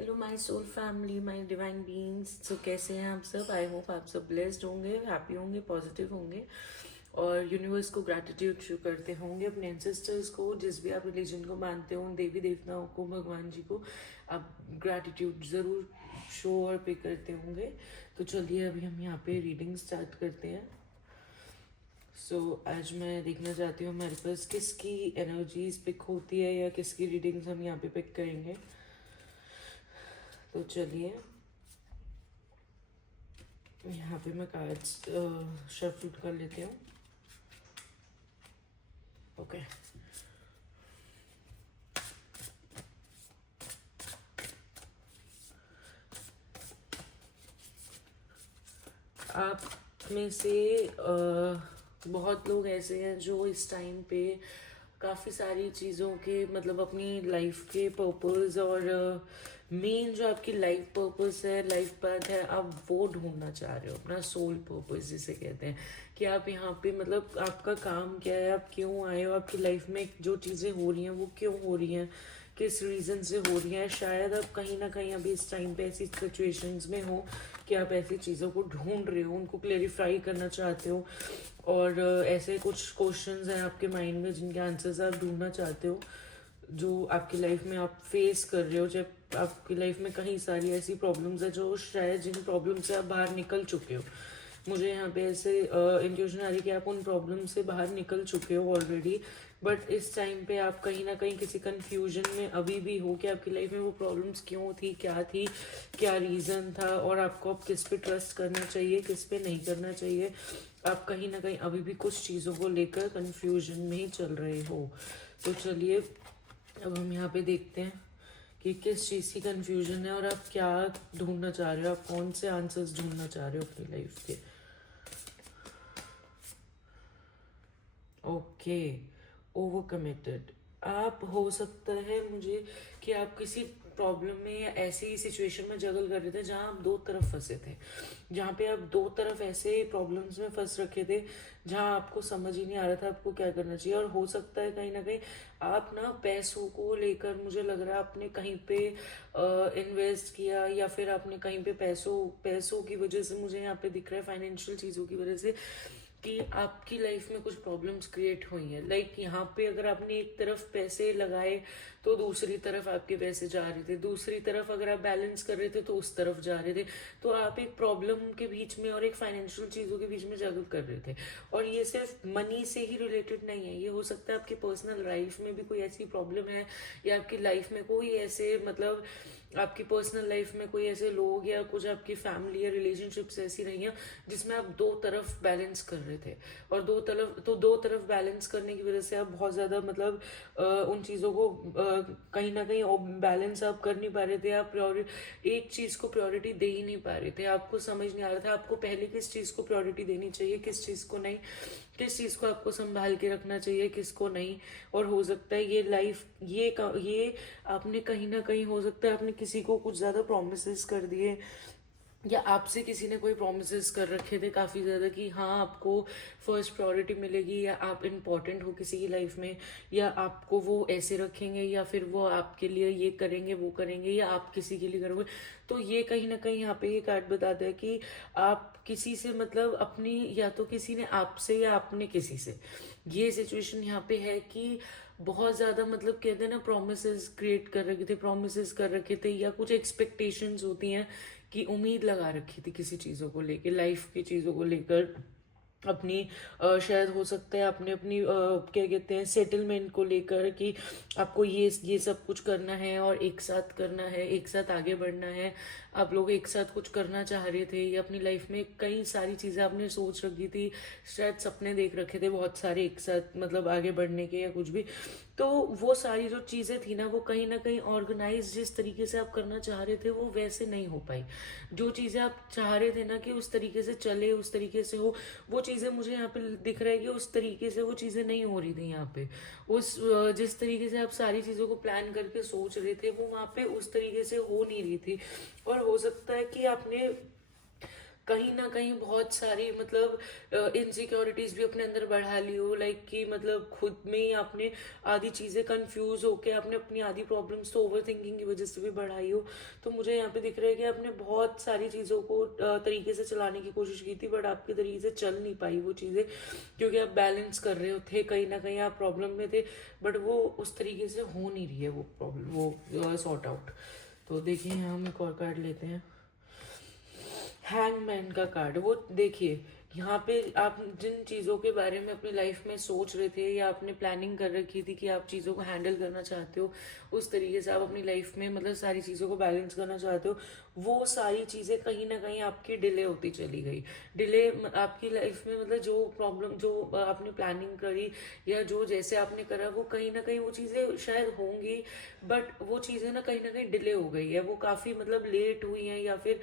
Hello my soul family, my divine beings. So कैसे हैं आप सब? आई होप आप सब ब्लेस्ड होंगे, हैप्पी होंगे, पॉजिटिव होंगे और यूनिवर्स को ग्रैटिट्यूड शो करते होंगे, अपने एंसेस्टर्स को, जिस भी आप रिलीजन को मानते हो, उन देवी देवताओं को, भगवान जी को आप ग्रैटिट्यूड ज़रूर शो और पे करते होंगे। तो चलिए अभी हम यहाँ पे रीडिंग स्टार्ट करते हैं। आज मैं देखना चाहती हूँ हमारे पास किसकी एनर्जीज पिक होती है या किसकी रीडिंग्स हम यहाँ पे पिक करेंगे। तो चलिए यहाँ पे मैं कार्ड्स शफल कर लेती हूँ। ओके, आप में से बहुत लोग ऐसे हैं जो इस टाइम पे काफ़ी सारी चीज़ों के मतलब अपनी लाइफ के पर्पस और मेन जो आपकी लाइफ पर्पस है, लाइफ पाथ है, आप वो ढूंढना चाह रहे हो, अपना सोल पर्पस जिसे कहते हैं कि आप यहाँ पे मतलब आपका काम क्या है, आप क्यों आए हो, आपकी लाइफ में जो चीज़ें हो रही हैं वो क्यों हो रही हैं, किस रीज़न से हो रही हैं। शायद आप कहीं ना कहीं अभी इस टाइम पे ऐसी सिचुएशंस में हो कि आप ऐसी चीज़ों को ढूंढ रहे हो, उनको क्लेरिफाई करना चाहते हो और ऐसे कुछ क्वेश्चंस हैं आपके माइंड में जिनके आंसर्स आप ढूंढना चाहते हो, जो आपकी लाइफ में आप फेस कर रहे हो। जब आपकी लाइफ में कहीं सारी ऐसी प्रॉब्लम्स है जो शायद जिन प्रॉब्लम से आप बाहर निकल चुके हो, मुझे यहाँ पे ऐसे इंट्यूशन आ रही कि आप उन प्रॉब्लम से बाहर निकल चुके हो ऑलरेडी, बट इस टाइम पे आप कहीं ना कहीं किसी कंफ्यूजन में अभी भी हो कि आपकी लाइफ में वो प्रॉब्लम्स क्यों थी, क्या रीज़न था और आपको अब किस पे ट्रस्ट करना चाहिए, किस पे नहीं करना चाहिए। आप कहीं ना कहीं अभी भी कुछ चीज़ों को लेकर कंफ्यूजन में ही चल रहे हो। तो चलिए अब हम यहाँ पे देखते हैं कि किस चीज़ की कंफ्यूजन है और आप क्या ढूंढना चाह रहे हो, आप कौन से आंसर्स ढूंढना चाह रहे हो अपनी लाइफ के। Okay, over committed. आप हो सकता है मुझे कि आप किसी प्रॉब्लम में या ऐसी सिचुएशन में जगल कर रहे थे जहां आप दो तरफ फंसे थे, जहाँ पे आप दो तरफ ऐसे प्रॉब्लम्स में फंस रखे थे जहाँ आपको समझ ही नहीं आ रहा था आपको क्या करना चाहिए। और हो सकता है कहीं ना कहीं आप ना पैसों को लेकर, मुझे लग रहा है आपने कहीं पे इन्वेस्ट किया या फिर आपने कहीं पे पैसों की वजह से, मुझे यहाँ पे दिख रहा है फाइनेंशियल चीज़ों की वजह से कि आपकी लाइफ में कुछ प्रॉब्लम्स क्रिएट हुई हैं। लाइक यहाँ पे अगर आपने एक तरफ पैसे लगाए तो दूसरी तरफ आपके पैसे जा रहे थे, दूसरी तरफ अगर आप बैलेंस कर रहे थे तो उस तरफ जा रहे थे। तो आप एक प्रॉब्लम के बीच में और एक फाइनेंशियल चीज़ों के बीच में जगल कर रहे थे। और ये सिर्फ मनी से ही रिलेटेड नहीं है, ये हो सकता है आपकी पर्सनल लाइफ में भी कोई ऐसी प्रॉब्लम है या आपकी लाइफ में कोई ऐसे मतलब आपकी पर्सनल लाइफ में कोई ऐसे लोग या कुछ आपकी फैमिली या रिलेशनशिप्स ऐसी रही हैं जिसमें आप दो तरफ बैलेंस कर रहे थे। और दो तरफ बैलेंस करने की वजह से आप बहुत ज़्यादा मतलब उन चीज़ों को कहीं ना कहीं बैलेंस आप कर नहीं पा रहे थे। आप एक चीज़ को प्रायोरिटी दे ही नहीं पा रहे थे, आपको समझ नहीं आ रहा था आपको पहले किस चीज़ को प्रायोरिटी देनी चाहिए, किस चीज़ को नहीं, किस चीज़ को आपको संभाल के रखना चाहिए, किसको नहीं। और हो सकता है ये लाइफ ये आपने कहीं ना कहीं, हो सकता है आपने किसी को कुछ ज़्यादा प्रोमिस कर दिए या आपसे किसी ने कोई प्रोमिस कर रखे थे काफ़ी ज़्यादा कि हाँ आपको फर्स्ट प्रायोरिटी मिलेगी या आप इम्पॉर्टेंट हो किसी की लाइफ में, या आपको वो ऐसे रखेंगे या फिर वो आपके लिए ये करेंगे वो करेंगे या आप किसी के लिए करोगे। तो ये कहीं ना कहीं यहाँ पे ये कार्ड बताता है कि आप किसी से मतलब अपनी, या तो किसी ने आपसे या आपने किसी से, ये सिचुएशन यहाँ पे है कि बहुत ज़्यादा मतलब कहते हैं ना प्रोमिस क्रिएट कर रखे थे, प्रोमिस कर रखे थे या कुछ एक्सपेक्टेशंस होती हैं कि उम्मीद लगा रखी थी किसी चीज़ों को लेकर, लाइफ की चीज़ों को लेकर, अपनी शायद हो सकता है आपने अपनी क्या कहते हैं सेटलमेंट को लेकर कि आपको ये सब कुछ करना है और एक साथ करना है, एक साथ आगे बढ़ना है। आप लोग एक साथ कुछ करना चाह रहे थे या अपनी लाइफ में कई सारी चीज़ें आपने सोच रखी थी, शायद सपने देख रखे थे बहुत सारे एक साथ मतलब आगे बढ़ने के या कुछ भी। तो वो सारी जो चीज़ें थी ना वो कहीं ना कहीं ऑर्गेनाइज जिस तरीके से आप करना चाह रहे थे वो वैसे नहीं हो पाई। जो चीज़ें आप चाह रहे थे ना कि उस तरीके से चले, उस तरीके से हो, वो चीज़ें मुझे यहाँ पे दिख रहा है कि उस तरीके से वो चीज़ें नहीं हो रही थी यहाँ पे। जिस तरीके से आप सारी चीज़ों को प्लान करके सोच रहे थे वो वहाँ पे उस तरीके से हो नहीं रही थी। और हो सकता है कि आपने कहीं ना कहीं बहुत सारी मतलब इनसिक्योरिटीज भी अपने अंदर बढ़ा ली हो, लाइक कि मतलब खुद में ही आपने आधी चीजें कंफ्यूज होके आपने अपनी आधी प्रॉब्लम्स तो ओवर थिंकिंग की वजह से भी बढ़ाई हो। तो मुझे यहाँ पे दिख रहा है कि आपने बहुत सारी चीजों को तरीके से चलाने की कोशिश की थी, बट आपके तरीके से चल नहीं पाई वो चीजें, क्योंकि आप बैलेंस कर रहे हो थे, कहीं ना कहीं आप प्रॉब्लम में थे, बट वो उस तरीके से हो नहीं रही है वो प्रॉब्लम, वो सॉर्ट आउट। तो देखिए हम एक और कार्ड लेते हैं, हैंगमैन का कार्ड। वो देखिए यहाँ पे आप जिन चीज़ों के बारे में अपनी लाइफ में सोच रहे थे या आपने प्लानिंग कर रखी थी कि आप चीज़ों को हैंडल करना चाहते हो, उस तरीके से आप अपनी लाइफ में मतलब सारी चीज़ों को बैलेंस करना चाहते हो, वो सारी चीज़ें कहीं ना कहीं आपकी डिले होती चली गई। डिले आपकी लाइफ में मतलब जो प्रॉब्लम जो आपने प्लानिंग करी या जो जैसे आपने करा, वो कहीं ना कहीं वो चीज़ें शायद होंगी, बट वो चीज़ें ना कहीं डिले हो गई है, वो काफ़ी मतलब लेट हुई हैं या फिर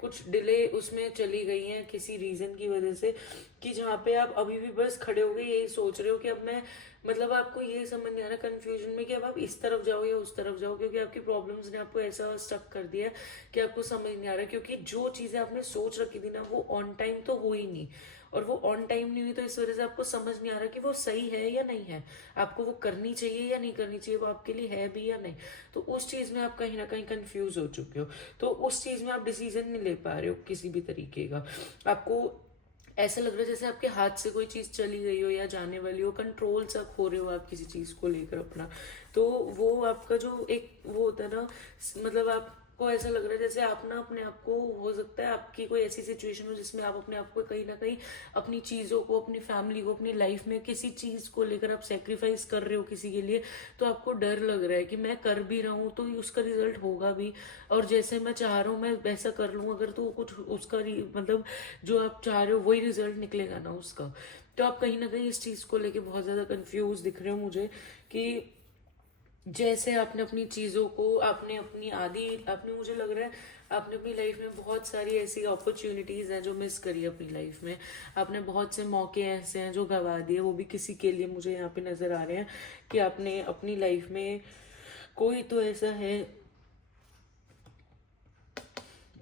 कुछ डिले उसमें चली गई हैं किसी रीजन की वजह से, कि जहाँ पे आप अभी भी बस खड़े हो गए यही सोच रहे हो कि अब मैं मतलब आपको ये समझ नहीं आ रहा कंफ्यूजन में कि अब आप इस तरफ जाओ या उस तरफ जाओ, क्योंकि आपकी प्रॉब्लम्स ने आपको ऐसा स्टक कर दिया कि आपको समझ नहीं आ रहा, क्योंकि जो चीजें आपने सोच रखी थी ना वो ऑन टाइम तो हुई नहीं, और वो ऑन टाइम नहीं हुई तो इस वजह से आपको समझ नहीं आ रहा कि वो सही है या नहीं है, आपको वो करनी चाहिए या नहीं करनी चाहिए, वो आपके लिए है भी या नहीं। तो उस चीज में आप कहीं ना कहीं कंफ्यूज हो चुके हो, तो उस चीज में आप डिसीजन नहीं ले पा रहे हो किसी भी तरीके का। आपको ऐसा लग रहा है जैसे आपके हाथ से कोई चीज चली गई हो या जाने वाली हो, कंट्रोल सा खो रहे हो आप किसी चीज को लेकर अपना। तो वो आपका जो एक वो होता है ना, मतलब आपको ऐसा लग रहा है जैसे आप ना अपने आप को, हो सकता है आपकी कोई ऐसी सिचुएशन हो जिसमें आप अपने आप को कहीं ना कहीं अपनी चीजों को, अपनी फैमिली को, अपनी लाइफ में किसी चीज को लेकर आप सेक्रीफाइस कर रहे हो किसी के लिए, तो आपको डर लग रहा है कि मैं कर भी रहा हूँ तो उसका रिजल्ट होगा भी, और जैसे मैं चाह रहा हूँ मैं वैसा कर लूँ अगर, तो कुछ उसका मतलब जो आप चाह रहे हो वही रिजल्ट निकलेगा ना उसका। तो आप कहीं ना कहीं इस चीज को लेके बहुत ज्यादा कंफ्यूज दिख रहे हो मुझे, कि जैसे आपने अपनी चीजों को, आपने अपनी आदि, आपने, मुझे लग रहा है आपने अपनी लाइफ में बहुत सारी ऐसी अपॉर्चुनिटीज हैं जो मिस करी है अपनी लाइफ में, आपने बहुत से मौके ऐसे हैं जो गवा दिए, वो भी किसी के लिए मुझे यहाँ पे नजर आ रहे हैं, कि आपने अपनी लाइफ में कोई तो ऐसा है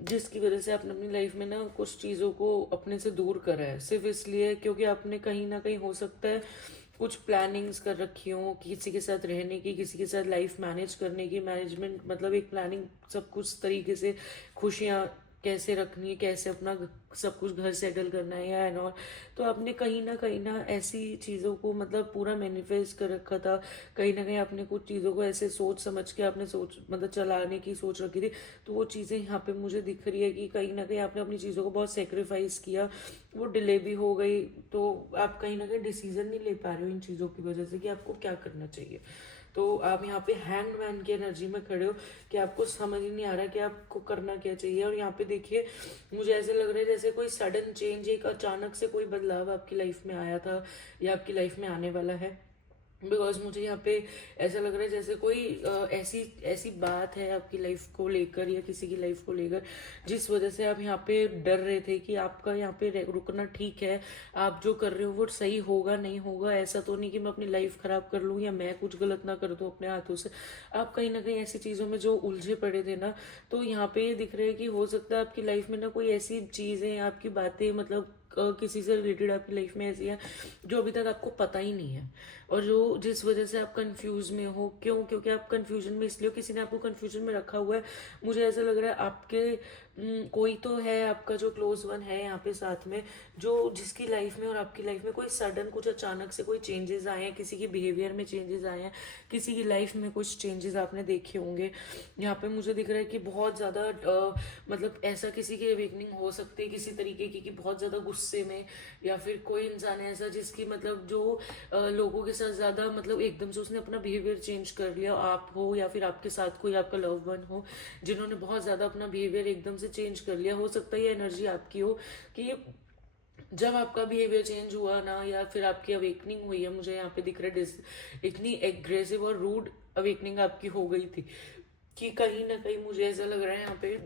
जिसकी वजह से आपने अपनी लाइफ में ना कुछ चीज़ों को अपने से दूर करा है, सिर्फ इसलिए क्योंकि आपने कहीं ना कहीं, हो सकता है कुछ प्लानिंग्स कर रखी हो किसी के साथ रहने की, किसी के साथ लाइफ मैनेज करने की, मैनेजमेंट मतलब एक प्लानिंग, सब कुछ तरीके से खुशियाँ कैसे रखनी है, कैसे अपना सब कुछ घर सेटल करना है या एंड ऑल। तो आपने कहीं ना ऐसी चीज़ों को मतलब पूरा मैनिफेस्ट कर रखा था, कहीं ना कहीं आपने कुछ चीज़ों को ऐसे सोच समझ के आपने सोच मतलब चलाने की सोच रखी थी, तो वो चीज़ें यहाँ पे मुझे दिख रही है कि कहीं ना कहीं आपने अपनी चीज़ों को बहुत सेक्रीफाइस किया, वो डिले भी हो गई, तो आप कहीं ना कहीं डिसीजन नहीं ले पा रहे हो इन चीज़ों की वजह से कि आपको क्या करना चाहिए। तो आप यहाँ पे हैंगमैन की एनर्जी में खड़े हो कि आपको समझ ही नहीं आ रहा कि आपको करना क्या चाहिए। और यहाँ पे देखिए मुझे ऐसे लग रहा है जैसे कोई सडन चेंज, एक अचानक से कोई बदलाव आपकी लाइफ में आया था या आपकी लाइफ में आने वाला है, बिकॉज मुझे यहाँ पे ऐसा लग रहा है जैसे कोई ऐसी ऐसी बात है आपकी लाइफ को लेकर या किसी की लाइफ को लेकर जिस वजह से आप यहाँ पे डर रहे थे कि आपका यहाँ पे रुकना ठीक है, आप जो कर रहे हो वो सही होगा नहीं होगा, ऐसा तो नहीं कि मैं अपनी लाइफ खराब कर लूँ या मैं कुछ गलत ना कर दूँ अपने हाथों से। आप कहीं ना कहीं ऐसी चीज़ों में जो उलझे पड़े थे ना, तो यहाँ पे ये दिख रहा है कि हो सकता है आपकी लाइफ में ना कोई ऐसी चीज़ें, आपकी बातें मतलब किसी से रिलेटेड आपकी लाइफ में ऐसी है जो अभी तक आपको पता ही नहीं है, और जो जिस वजह से आप कंफ्यूज में हो। क्यों? क्योंकि आप कंफ्यूजन में इसलिए हो, किसी ने आपको कंफ्यूजन में रखा हुआ है। मुझे ऐसा लग रहा है आपके कोई तो है आपका जो क्लोज वन है यहाँ पे साथ में, जो जिसकी लाइफ में और आपकी लाइफ में कोई सडन कुछ अचानक से कोई चेंजेस आए हैं, किसी की बिहेवियर में चेंजेस आए हैं, किसी की लाइफ में कुछ चेंजेस आपने देखे होंगे। यहाँ पे मुझे दिख रहा है कि बहुत ज़्यादा मतलब ऐसा किसी की अवेकनिंग हो सकती है किसी तरीके की, कि बहुत ज़्यादा गुस्से में, या फिर कोई इंसान ऐसा जिसकी मतलब जो लोगों के साथ ज्यादा मतलब एकदम से उसने अपना बिहेवियर चेंज कर लिया, आप हो या फिर आपके साथ कोई आपका लव वन हो जिन्होंने बहुत ज्यादा अपना बिहेवियर एकदम से चेंज कर लिया। हो सकता है ये एनर्जी आपकी हो कि जब आपका बिहेवियर चेंज हुआ ना, या फिर आपकी अवेकनिंग हुई है, मुझे यहाँ पे दिख रहा है इतनी एग्रेसिव और रूड अवेकनिंग आपकी हो गई थी कि कहीं ना कहीं मुझे ऐसा लग रहा है यहाँ पे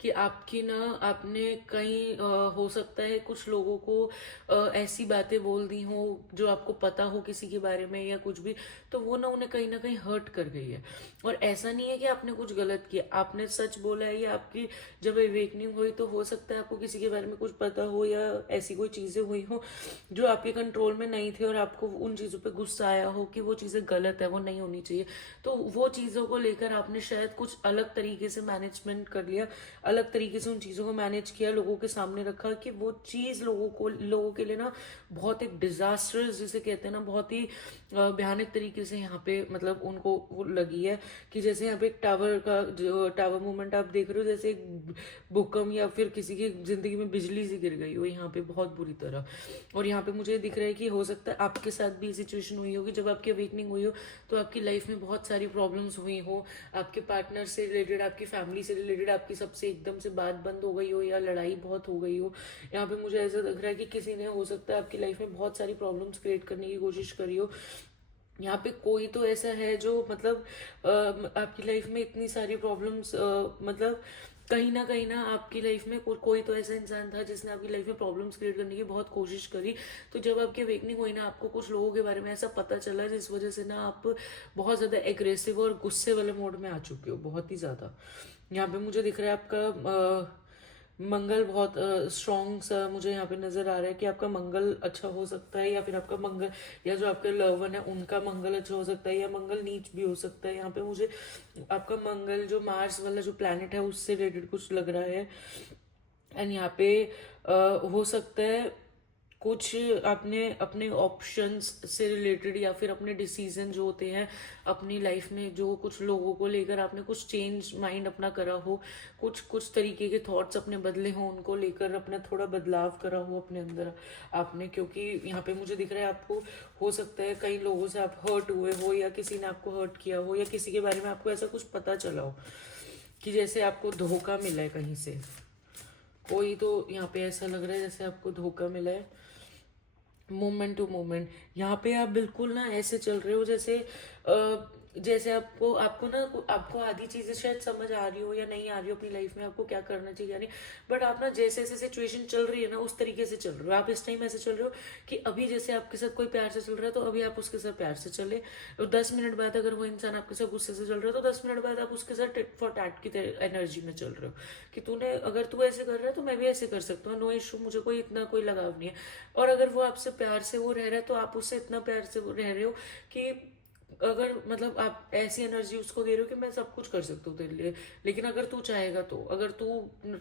कि आपकी ना आपने कहीं हो सकता है कुछ लोगों को ऐसी बातें बोल दी हो जो आपको पता हो किसी के बारे में या कुछ भी, तो वो ना कहीं हर्ट कर गई है। और ऐसा नहीं है कि आपने कुछ गलत किया, आपने सच बोला है, या आपकी जब अवेकनिंग हुई तो हो सकता है आपको किसी के बारे में कुछ पता हो या ऐसी कोई चीजें हुई हो जो आपके कंट्रोल में नहीं थी और आपको उन चीजों पे गुस्सा आया हो कि वो चीजें गलत है, वो नहीं होनी चाहिए। तो वो चीजों को लेकर आपने शायद कुछ अलग तरीके से मैनेजमेंट कर लिया, अलग तरीके से उन चीजों को मैनेज किया, लोगों के सामने रखा कि वो चीज लोगों के लिए ना बहुत एक डिजास्टर्स जिसे कहते हैं ना, बहुत ही भयानक तरीके से यहाँ पे मतलब उनको वो लगी है। कि जैसे यहाँ पे एक टावर का जो टावर मूवमेंट आप देख रहे हो, जैसे एक भूकंप या फिर किसी की जिंदगी में बिजली सी गिर गई हो यहाँ पे बहुत बुरी तरह। और यहाँ पे मुझे दिख रहा है कि हो सकता है आपके साथ भी सिचुएशन हुई होगी, जब आपकी अवेकनिंग हुई हो तो आपकी लाइफ में बहुत सारी प्रॉब्लम्स हुई हो, आपके पार्टनर से रिलेटेड, आपकी फैमिली से रिलेटेड, आपकी सबसे एकदम से बात बंद हो गई हो या लड़ाई बहुत हो गई हो। यहाँ पे मुझे ऐसा लग रहा है कि किसी ने हो सकता है आपकी लाइफ में बहुत सारी प्रॉब्लम्स क्रिएट करने की कोशिश करी हो। यहाँ पे कोई तो ऐसा है जो मतलब आपकी लाइफ में इतनी सारी प्रॉब्लम्स मतलब कहीं ना आपकी लाइफ में कोई तो ऐसा इंसान था जिसने आपकी लाइफ में प्रॉब्लम्स क्रिएट करने की बहुत कोशिश करी। तो जब आपकी अवेकनिंग हुई ना, आपको कुछ लोगों के बारे में ऐसा पता चला जिस वजह से ना आप बहुत ज्यादा एग्रेसिव और गुस्से वाले मोड में आ चुके हो, बहुत ही ज्यादा। यहाँ पे मुझे दिख रहा है आपका मंगल बहुत स्ट्रॉन्ग सा मुझे यहाँ पे नजर आ रहा है कि आपका मंगल अच्छा हो सकता है, या फिर आपका मंगल या जो आपके लवन है उनका मंगल अच्छा हो सकता है, या मंगल नीच भी हो सकता है। यहाँ पे मुझे आपका मंगल जो मार्स वाला जो प्लैनेट है उससे रिलेटेड कुछ लग रहा है। एंड यहाँ पे हो सकता है कुछ आपने अपने ऑप्शंस से रिलेटेड या फिर अपने डिसीजन जो होते हैं अपनी लाइफ में, जो कुछ लोगों को लेकर आपने कुछ चेंज माइंड अपना करा हो, कुछ तरीके के थॉट्स अपने बदले हो, उनको लेकर अपना थोड़ा बदलाव करा हो अपने अंदर आपने। क्योंकि यहाँ पे मुझे दिख रहा है आपको हो सकता है कई लोगों से आप हर्ट हुए हो, या किसी ने आपको हर्ट किया हो, या किसी के बारे में आपको ऐसा कुछ पता चला हो कि जैसे आपको धोखा मिला है कहीं से। कोई तो यहाँ पे ऐसा लग रहा है जैसे आपको धोखा मिला है। मोमेंट टू मोमेंट यहाँ पे आप बिल्कुल ना ऐसे चल रहे हो जैसे जैसे आपको आपको ना आपको आधी चीजें शायद समझ आ रही हो या नहीं आ रही हो अपनी लाइफ में आपको क्या करना चाहिए यानी, बट आप ना जैसे जैसे सिचुएशन चल रही है ना उस तरीके से चल रहे हो। आप इस टाइम ऐसे चल रहे हो कि अभी जैसे आपके साथ कोई प्यार से चल रहा है तो अभी आप उसके साथ प्यार से चले, और 10 मिनट बाद अगर वो इंसान आपके साथ गुस्से से चल रहा है तो 10 मिनट बाद आप उसके साथ टिट फॉर टैट की एनर्जी में चल रहे हो कि तूने अगर तू ऐसे कर रहा है तो मैं भी ऐसे कर सकता हूँ, नो इशू, मुझे कोई इतना कोई लगाव नहीं है। और अगर वो आपसे प्यार से वो रह रहा है तो आप उससे इतना प्यार से वो रह रहे हो कि अगर मतलब आप ऐसी एनर्जी उसको दे रहे हो कि मैं सब कुछ कर सकता हूँ तेरे लिए, लेकिन अगर तू चाहेगा तो, अगर तू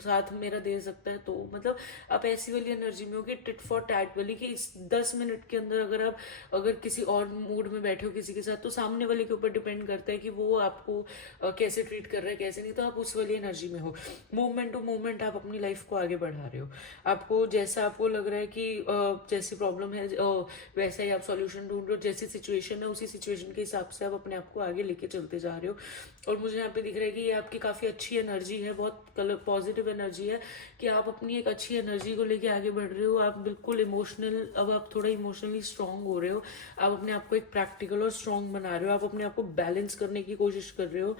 साथ मेरा दे सकता है तो, मतलब आप ऐसी वाली एनर्जी में हो कि टिट फॉर टैट वाली, कि इस 10 मिनट के अंदर अगर आप अगर किसी और मूड में बैठे हो किसी के साथ तो सामने वाले के ऊपर डिपेंड करता है कि वो आपको कैसे ट्रीट कर रहा है कैसे नहीं, तो आप उस वाली एनर्जी में हो। मूवमेंट टू मूवमेंट आप अपनी लाइफ को आगे बढ़ा रहे हो। आपको जैसा आपको लग रहा है कि जैसी प्रॉब्लम है वैसा ही आप सॉल्यूशन ढूंढ रहे हो, जैसी सिचुएशन है उसी सिचुएशन के हिसाब से आप अपने आप को आगे लेके चलते जा रहे हो। और मुझे यहाँ पे दिख रहा है कि ये आपकी काफी अच्छी एनर्जी है, बहुत कलर पॉजिटिव एनर्जी है कि आप अपनी एक अच्छी एनर्जी को लेके आगे बढ़ रहे हो। आप बिल्कुल इमोशनल, अब आप थोड़ा इमोशनली स्ट्रांग हो रहे हो, आप अपने आप को एक प्रैक्टिकल और स्ट्रांग बना रहे हो, आप अपने आप को बैलेंस करने की कोशिश कर रहे हो।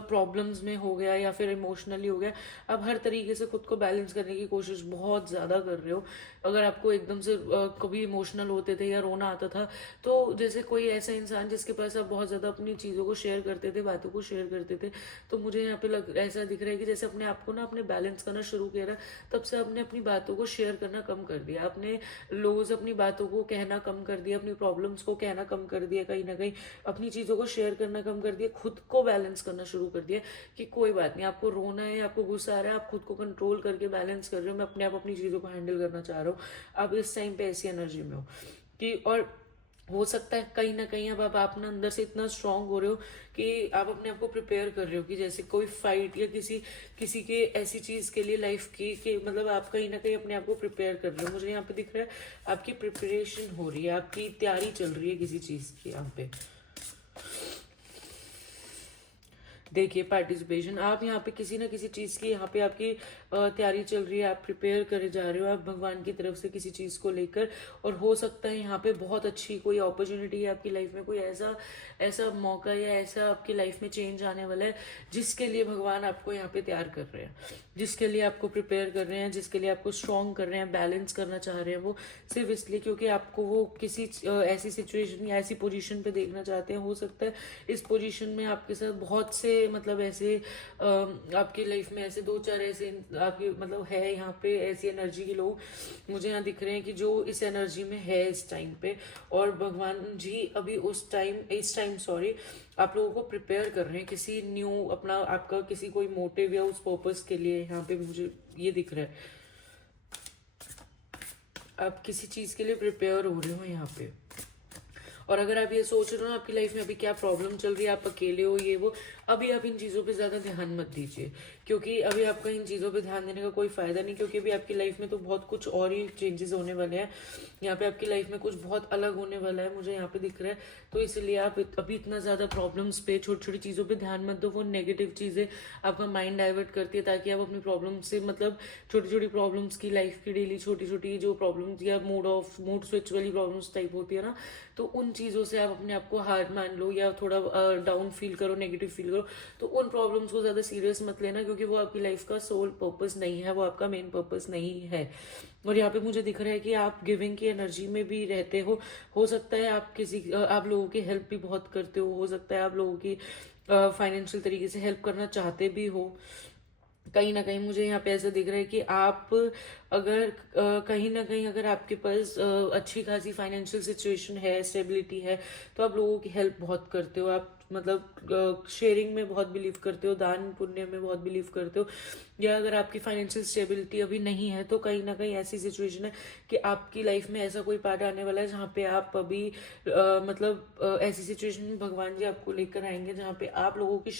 प्रॉब्लम्स में हो गया या फिर इमोशनली हो गया, आप हर तरीके से खुद को बैलेंस करने की कोशिश बहुत ज्यादा कर रहे हो। अगर आपको एकदम से कभी इमोशनल होते थे या रोना आता था तो जैसे कोई ऐसा इंसान जिसके पास आप बहुत ज्यादा अपनी चीजों को शेयर करते थे, बातों को शेयर करते थे, तो मुझे यहाँ पे ऐसा दिख रहा है कि जैसे अपने आप को ना अपने बैलेंस करना शुरू किया, तब से आपने अपनी बातों को शेयर करना कम कर दिया, आपने लोगों से अपनी बातों को कहना कम कर दिया, अपनी प्रॉब्लम्स को कहना कम कर दिया, कहीं ना कहीं अपनी चीजों को शेयर करना कम कर दिया, खुद को बैलेंस करना शुरू कर दिया कि कोई बात नहीं, आपको रोना है, आपको गुस्सा आ रहा है, आप खुद को कंट्रोल करके बैलेंस कर रहे हो, मैं अपने आप अपनी चीजों को हैंडल करना चाह रहा हूँ। आप इस टाइम पे ऐसी एनर्जी में हो कि, और हो सकता है कहीं ना कहीं अब आप ना अंदर से इतना स्ट्रांग हो रहे हो कि आप अपने आप को प्रिपेयर कर रहे हो कि जैसे कोई फाइट या किसी किसी के ऐसी चीज के लिए लाइफ की कि मतलब आप कहीं ना कहीं अपने आप को प्रिपेयर कर रहे हो। मुझे यहाँ पे दिख रहा है आपकी प्रिपरेशन हो रही है, आपकी तैयारी चल रही है किसी चीज की यहाँ पे। देखिए पार्टिसिपेशन, आप यहाँ पे किसी ना किसी चीज़ की यहाँ पे आपकी तैयारी चल रही है, आप प्रिपेयर करे जा रहे हो आप भगवान की तरफ से किसी चीज़ को लेकर। और हो सकता है यहाँ पे बहुत अच्छी कोई अपॉर्चुनिटी है आपकी लाइफ में, कोई ऐसा ऐसा मौका या ऐसा आपकी लाइफ में चेंज आने वाला है जिसके लिए भगवान आपको यहाँ पे तैयार कर रहे हैं, जिसके लिए आपको प्रिपेयर कर रहे हैं, जिसके लिए आपको स्ट्रॉन्ग कर रहे हैं, बैलेंस करना चाह रहे हैं। वो सिर्फ इसलिए क्योंकि आपको वो किसी ऐसी सिचुएशन या ऐसी पोजीशन पे देखना चाहते हैं। हो सकता है इस पोजीशन में आपके साथ बहुत से मतलब ऐसे आपकी लाइफ में ऐसे दो चार ऐसे आपकी मतलब है यहाँ पे ऐसी एनर्जी के लोग मुझे यहाँ दिख रहे हैं कि जो इस एनर्जी में है इस टाइम पे। और भगवान जी अभी इस टाइम सॉरी आप लोगों को प्रिपेयर कर रहे हैं किसी न्यू अपना आपका किसी कोई मोटिव या उस पर्पस के लिए। यहाँ पे मुझे ये दिख रहा है आप किसी चीज के लिए प्रिपेयर हो रहे हो यहाँ पे। और अगर आप ये सोच रहे हो ना आपकी लाइफ में अभी क्या प्रॉब्लम चल रही है, आप अकेले हो ये वो, अभी आप इन चीज़ों पे ज़्यादा ध्यान मत दीजिए, क्योंकि अभी आपका इन चीज़ों पे ध्यान देने का कोई फ़ायदा नहीं। क्योंकि अभी आपकी लाइफ में तो बहुत कुछ और ही चेंजेस होने वाले हैं। यहाँ पे आपकी लाइफ में कुछ बहुत अलग होने वाला है मुझे यहाँ पे दिख रहा है। तो इसलिए आप अभी इतना ज़्यादा प्रॉब्लम्स पे छोटी छोटी चीज़ों पे ध्यान मत दो। वो नेगेटिव चीज़ें आपका माइंड डाइवर्ट करती है ताकि आप अपनी प्रॉब्लम से मतलब छोटी छोटी प्रॉब्लम्स की लाइफ की डेली छोटी छोटी जो प्रॉब्लम्स या मूड स्विच वाली प्रॉब्लम्स टाइप होती है ना, तो उन चीज़ों से आप अपने आप को हार मान लो या थोड़ा डाउन फील करो, नेगेटिव फील करो, तो उन प्रॉब्लम्स को ज़्यादा सीरियस मत लेना, क्योंकि वो आपकी लाइफ का सोल पर्पस नहीं है, वो आपका मेन पर्पस नहीं है। और यहाँ पे मुझे दिख रहा है कि आप गिविंग की एनर्जी में भी रहते हो सकता है आप आप लोगों की हेल्प भी बहुत करते हो सकता है आप लोगों की फाइनेंशियल तरीके से हेल्प करना चाहते भी हो। कहीं ना कहीं मुझे यहाँ पे ऐसा दिख रहा है कि आप अगर कहीं ना कहीं अगर आपके पास अच्छी खासी फाइनेंशियल सिचुएशन है, स्टेबिलिटी है, तो आप लोगों की हेल्प बहुत करते हो। आप मतलब शेयरिंग में बहुत बिलीव करते हो, दान पुण्य में बहुत बिलीव करते हो। या अगर आपकी फाइनेंशियल स्टेबिलिटी अभी नहीं है तो कहीं ना कहीं ऐसी सिचुएशन है कि आपकी लाइफ में ऐसा कोई पार्ट आने वाला है जहाँ पे आप अभी मतलब ऐसी सिचुएशन में भगवान जी आपको लेकर आएंगे जहाँ पे आप लोगों की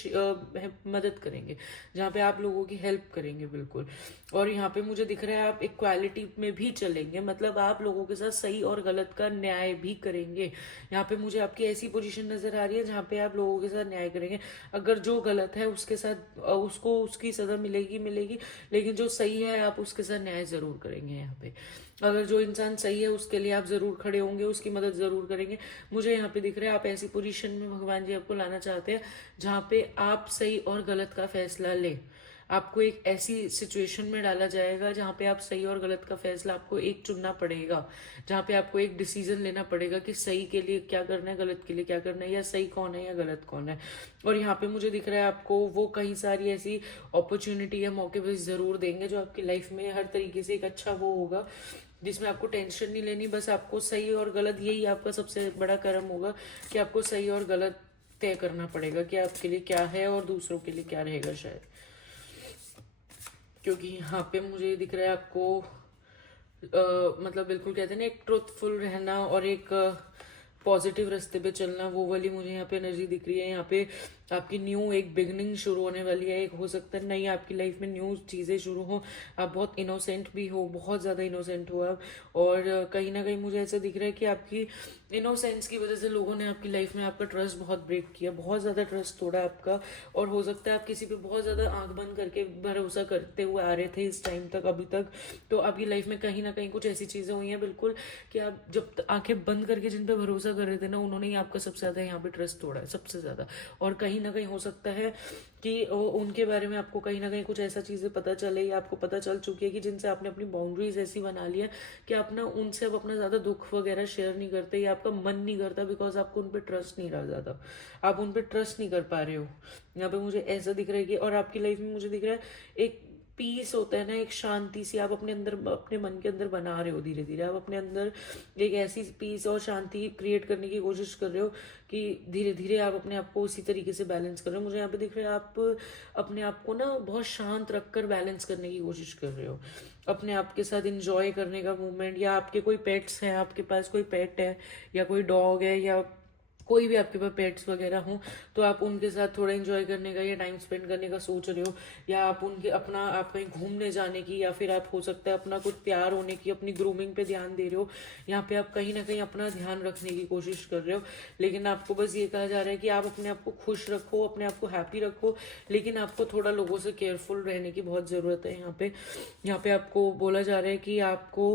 मदद करेंगे, जहाँ पे आप लोगों की हेल्प करेंगे बिल्कुल। और यहाँ पे मुझे दिख रहा है आप इक्वालिटी में भी चलेंगे, मतलब आप लोगों के साथ सही और गलत का न्याय भी करेंगे। यहाँ पे मुझे आपकी ऐसी पोजीशन नजर आ रही है जहाँ पे आप लोगों के साथ न्याय करेंगे। अगर जो गलत है उसके साथ उसको उसकी सजा मिलेगी, लेकिन जो सही है आप उसके साथ न्याय जरूर करेंगे। यहाँ पे अगर जो इंसान सही है उसके लिए आप जरूर खड़े होंगे, उसकी मदद जरूर करेंगे। मुझे यहाँ पे दिख रहा है आप ऐसी पोजीशन में भगवान जी आपको लाना चाहते हैं जहाँ पे आप सही और गलत का फैसला लें। आपको एक ऐसी सिचुएशन में डाला जाएगा जहाँ पे आप सही और गलत का फैसला आपको एक चुनना पड़ेगा, जहाँ पे आपको एक डिसीजन लेना पड़ेगा कि सही के लिए क्या करना है, गलत के लिए क्या करना है, या सही कौन है या गलत कौन है। और यहाँ पे मुझे दिख रहा है आपको वो कई सारी ऐसी अपॉर्चुनिटी या मौके भी जरूर देंगे जो आपकी लाइफ में हर तरीके से एक अच्छा वो होगा, जिसमें आपको टेंशन नहीं लेनी। बस आपको सही और गलत, यही आपका सबसे बड़ा कर्म होगा कि आपको सही और गलत तय करना पड़ेगा कि आपके लिए क्या है और दूसरों के लिए क्या रहेगा शायद। क्योंकि यहाँ पे मुझे दिख रहा है आपको मतलब बिल्कुल कहते हैं ना एक ट्रुथफुल रहना और एक पॉजिटिव रास्ते पे चलना, वो वाली मुझे यहाँ पे एनर्जी दिख रही है। यहाँ पे आपकी न्यू एक बिगनिंग शुरू होने वाली है। एक हो सकता है नई आपकी लाइफ में न्यू चीज़ें शुरू हो। आप बहुत इनोसेंट भी हो, बहुत ज़्यादा इनोसेंट हो आप। और कहीं ना कहीं मुझे ऐसा दिख रहा है कि आपकी इनोसेंस की वजह से लोगों ने आपकी लाइफ में आपका ट्रस्ट बहुत ब्रेक किया, बहुत ज़्यादा ट्रस्ट तोड़ा आपका। और हो सकता है आप किसी पे बहुत ज़्यादा आंख बंद करके भरोसा करते हुए आ रहे थे इस टाइम तक, अभी तक। तो आपकी लाइफ में कहीं ना कहीं कुछ ऐसी चीज़ें हुई हैं बिल्कुल कि आप जब आंखें बंद करके जिन पे भरोसा कर रहे थे ना, उन्होंने ही आपका सबसे ज़्यादा यहाँ पे ट्रस्ट तोड़ा है, सबसे ज़्यादा। और कहीं ना कहीं हो सकता है कि उनके बारे में आपको कहीं ना कहीं कुछ ऐसा चीज़ें पता चले या आपको पता चल चुकी है कि जिनसे आपने अपनी बाउंड्रीज ऐसी बना ली है कि आप ना उनसे अब अपना ज़्यादा दुख वगैरह शेयर नहीं करते या आपका मन नहीं करता, बिकॉज आपको उन पर ट्रस्ट नहीं रहा ज़्यादा, आप उन पर ट्रस्ट नहीं कर पा रहे हो। यहाँ पे मुझे ऐसा दिख रहा है कि और आपकी लाइफ में मुझे दिख रहा है एक पीस होता है ना, एक शांति सी आप अपने अंदर अपने मन के अंदर बना रहे हो। धीरे धीरे आप अपने अंदर एक ऐसी पीस और शांति क्रिएट करने की कोशिश कर रहे हो कि धीरे धीरे आप अपने आप को उसी तरीके से बैलेंस कर रहे हो। मुझे यहाँ पे दिख रहा है आप अपने आप को ना बहुत शांत रखकर बैलेंस करने की कोशिश कर रहे हो, अपने आप के साथ इंजॉय करने का मूवमेंट। या आपके कोई पेट्स हैं, आपके पास कोई पेट है या कोई डॉग है या कोई भी आपके पास पेट्स वगैरह हों तो आप उनके साथ थोड़ा एंजॉय करने का या टाइम स्पेंड करने का सोच रहे हो, या आप उनके अपना आप कहीं घूमने जाने की, या फिर आप हो सकता है अपना कुछ तैयार होने की, अपनी ग्रूमिंग पे ध्यान दे रहे हो, यहाँ पे आप कहीं ना कहीं अपना ध्यान रखने की कोशिश कर रहे हो। लेकिन आपको बस ये कहा जा रहा है कि आप अपने आप को खुश रखो, अपने आप को हैप्पी रखो, लेकिन आपको थोड़ा लोगों से केयरफुल रहने की बहुत ज़रूरत है। यहाँ पे आपको बोला जा रहा है कि आपको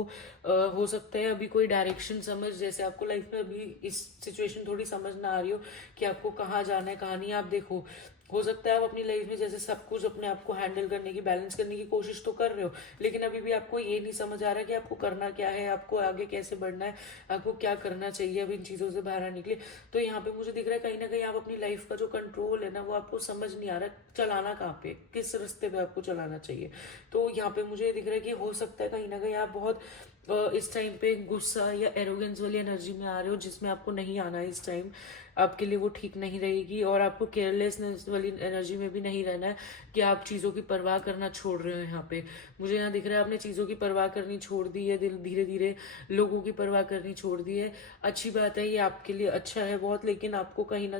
हो सकता है अभी कोई डायरेक्शन समझ, जैसे आपको लाइफ में अभी इस सिचुएशन थोड़ी समझ ना आ रही हो कि आपको कहाँ जाना है कहाँ नहीं। आप देखो, हो सकता है आप अपनी लाइफ में जैसे सब कुछ अपने आप को हैंडल करने की, बैलेंस करने की कोशिश तो कर रहे हो, लेकिन अभी भी आपको ये नहीं समझ आ रहा कि आपको करना क्या है, आपको आगे कैसे बढ़ना है, आपको क्या करना चाहिए अब इन चीज़ों से बाहर आने के लिए। तो यहाँ पे मुझे दिख रहा है कहीं ना कहीं आप अपनी लाइफ का जो कंट्रोल है ना, वो आपको समझ नहीं आ रहा चलाना कहाँ पे, किस रास्ते पे आपको चलाना चाहिए। तो यहाँ पे मुझे दिख रहा है कि हो सकता है कहीं ना कहीं आप बहुत इस टाइम पे गुस्सा या एरोगेंस वाली एनर्जी में आ रहे हो, जिसमें आपको नहीं आना है। इस टाइम आपके लिए वो ठीक नहीं रहेगी, और आपको केयरलेसनेस वाली एनर्जी में भी नहीं रहना है कि आप चीज़ों की परवाह करना छोड़ रहे हो। यहाँ पे मुझे यहाँ दिख रहा है आपने चीज़ों की परवाह करनी छोड़ दी है, दिल धीरे धीरे लोगों की परवाह करनी छोड़ दी है। अच्छी बात है, ये आपके लिए अच्छा है बहुत, लेकिन आपको कहीं ना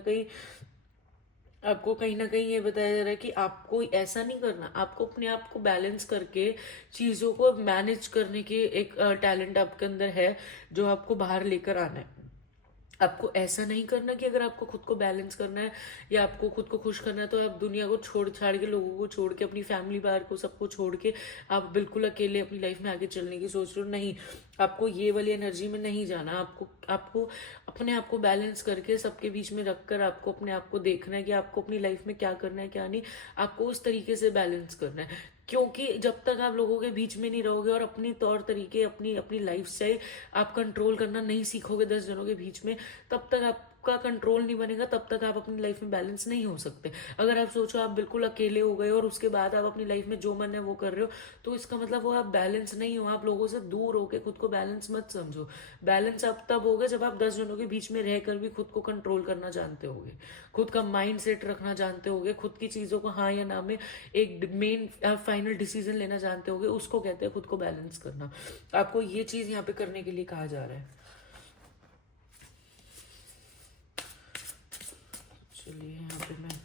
कहीं ये बताया जा रहा है कि आपको ऐसा नहीं करना, आपको अपने आप को बैलेंस करके चीज़ों को मैनेज करने की एक टैलेंट आपके अंदर है, जो आपको बाहर लेकर आना है। आपको ऐसा नहीं करना कि अगर आपको खुद को बैलेंस करना है या आपको खुद को खुश करना है तो आप दुनिया को छोड़ छाड़ के, लोगों को छोड़ के, अपनी फैमिली बाहर को सबको छोड़ के आप बिल्कुल अकेले अपनी लाइफ में आगे चलने की सोच रहे हो। नहीं, आपको ये वाली एनर्जी में नहीं जाना। आपको आपको अपने आप को बैलेंस करके सबके बीच में रखकर आपको अपने आप को देखना है कि आपको अपनी लाइफ में क्या करना है क्या नहीं। आपको उस तरीके से बैलेंस करना है, क्योंकि जब तक आप लोगों के बीच में नहीं रहोगे और अपनी तौर तरीके, अपनी अपनी लाइफ स्टाइल आप कंट्रोल करना नहीं सीखोगे 10 जनों के बीच में, तब तक आपका कंट्रोल नहीं बनेगा, तब तक आप अपनी लाइफ में बैलेंस नहीं हो सकते। अगर आप सोचो आप बिल्कुल अकेले हो गए और उसके बाद आप अपनी लाइफ में जो मन है वो कर रहे हो, तो इसका मतलब वो आप बैलेंस नहीं हो। आप लोगों से दूर होके खुद को बैलेंस मत समझो। बैलेंस आप तब होगा जब आप 10 जनों के बीच में रहकर भी खुद को कंट्रोल करना जानते होगे, खुद का माइंड सेट रखना जानते होगे, खुद की चीजों को हाँ या ना में एक मेन फाइनल डिसीजन लेना जानते होगे। उसको कहते हैं खुद को बैलेंस करना। आपको ये चीज यहाँ पे करने के लिए कहा जा रहा है। चलिए यहाँ पे मैं